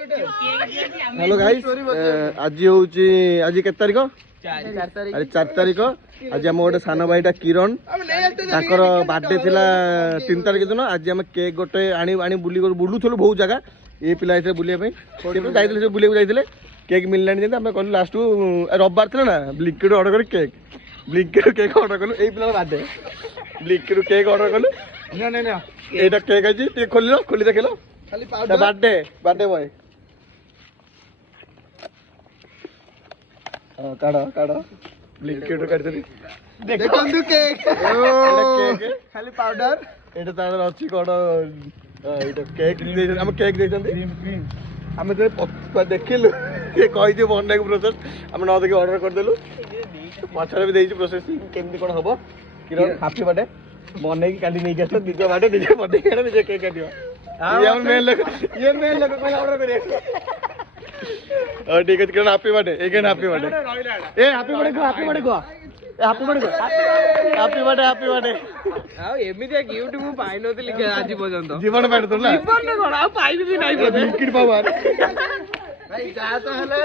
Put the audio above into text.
hello guys आज होची आज केत तारिख 4 तारिख आज आम गोटे सान भाईटा किरण ताकर बर्थडे थिला 3 तारिख दिन आज आम केक गोटे आनी आनी बुलूथलु बहुत जगह ये पिला बुलिया बुले जाइए केक मिलना जमी आम कलु लास्ट रविवार थी ना ब्लिंकिट ऑर्डर कर केक ब्लिंकिट केक ऑर्डर कलु ये पिला बर्थडे ब्लिंकिट केक ऑर्डर कलु एटा केक आज खोली देख लो बर्थडे बर्थडे बॉय काढ़ काढ़ ब्लिंकिट काढी देखंतु केक खाली पाउडर एटा तार अछि कोड एटा केक हम केक देछंती हम देखिलु ये कहि जे बन्ना के प्रोसेस हम न देखि ऑर्डर कर देलु पछरे भी देछि प्रोसेस केमति कोन हबो किरण हैप्पी बर्थडे बन्ने की काली नहीं गया दिजो बर्थडे दिजो बर्थडे केना दिजो केक काटियो ये मेन लोग कोन ऑर्डर करिए और ठीक है Kiran happy birthday again happy birthday ए हैप्पी बर्थडे को हैप्पी बर्थडे को हैप्पी बर्थडे को हैप्पी बर्थडे आ एमिति गिफ्ट मु पाइ नथि आज पर्यंत जीवन पाइ तो ना जीवन कोन आ पाइ भी नाही ब्लिंकिट पावर भाई जा तो हले